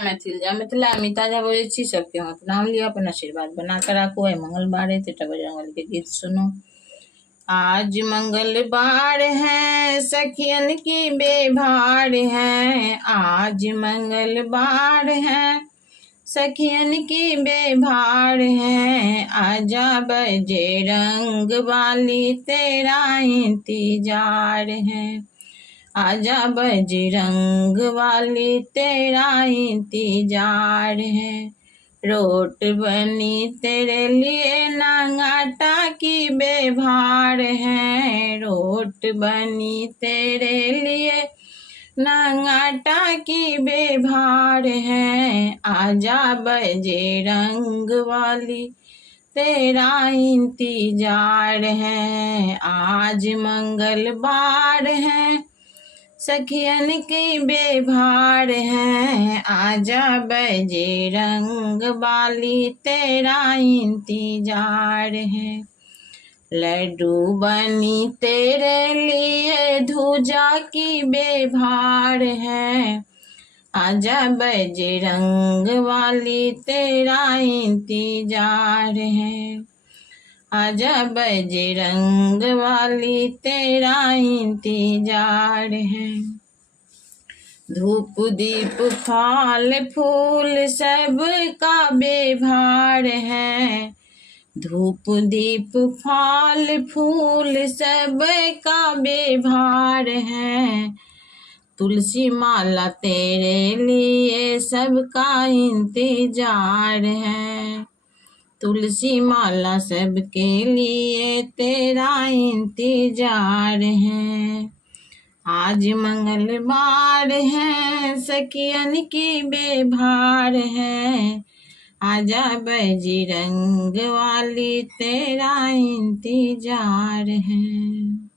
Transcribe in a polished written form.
मैथिल जा मिथिला अमिता झा बोले छी सबके हम अपना लिया, अपन आशीर्वाद बना कर रखो। है मंगलवार है तो बजरंगबली के गीत सुनो। आज मंगलवार है सखियन की बेभार है, आज मंगलवार है सखियन की बेभार है। आजा बजरंग वाली तेरा इंतजार है, आजा बजरंग वाली तेरा इंतजार है। रोट बनी तेरे लिए नांगाटा की बेभार है, रोट बनी तेरे लिए नांगाटा की बेभार है। आजा बजरंग वाली तेरा इंतजार है, आज मंगलवार है सखियन की बेभार है। आजा बजरंग वाली तेरा इंतजार है। लड्डू बनी तेरे लिए धूजा की बेभार है, आजा बजरंग वाली तेरा इंतजार है, आजा बजरंग वाली तेरा इंतजार है। धूप दीप फल फूल सब का बेभार है, धूप दीप फल फूल सब का बेभार है। तुलसी माला तेरे लिए सबका इंतजार है, तुलसी माला सबके लिए तेरा इंतजार है। आज मंगलवार है सखियन की बेभार है, आजा बजरंग वाली तेरा इंतजार है।